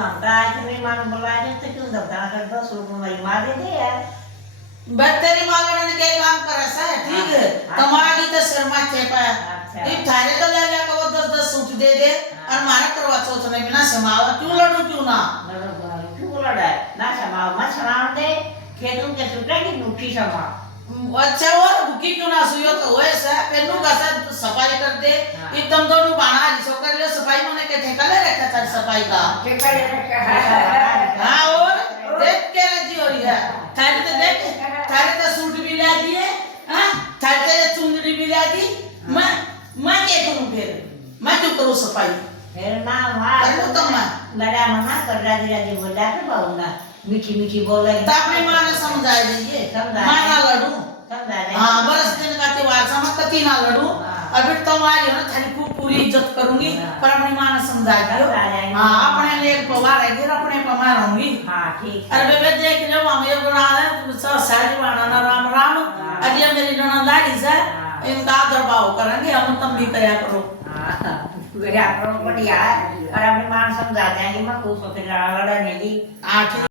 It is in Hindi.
मांगता है कि मेरी माँ को बुलाया नहीं तो क्यों दबता कर 10 रुपये मेरी माँ दे दे यार बस तेरी माँ ने क्या काम करा सा ठीक है कमागी तो शर्मा चेपा ये थारे तो ले ले को 10 सूट दे दे और मारा करवा चौथ में बिना समावा क्यों लड़ू क्यों ना क्यों लड़ा है ना समाओ मत समाओ दे खेतों के सूटा की मुट्ठी समाओ अच्छा और भूखी क्यों ना सुयो तो वैसा पेनू का सब सफाई कर दे एकदम दोनों बाणा जिसो कर ले सफाई होने के ठेका ले रखा था सफाई का ठेका ले रखा है हां और देख के राजी हो रही है थारे तो देख थारे तो सूट भी ला दिए हां थारे तो चुंदड़ी भी ला दी मैं क्या करूं फिर मैं क्यों करूं सफाई फिर ना वहां करूं तो मैं लड़ा मना कर राजी बोला तो बाऊंगा मीठी मीठी बोले तो अपनी मां ने समझा दीजिए मां ना लड़ू हाँ बरस दिन का त्योहार समझ कती ना लड़ू और फिर तुम्हारी हो ना थारी खूब पूरी इज्जत करूंगी पर अपनी मां ने समझा दियो हाँ अपने लिए पवार है फिर अपने पमा रहूंगी हाँ ठीक अरे बेबे देख लो हम ये बना है सब सारी बनाना राम राम अजय मेरी ननदारी से इनका आदर भाव करेंगे हम तुम भी कया करो हाँ बढ़िया बढ़िया और अपनी मां समझा देंगे मैं खुश होकर लड़ने की हाँ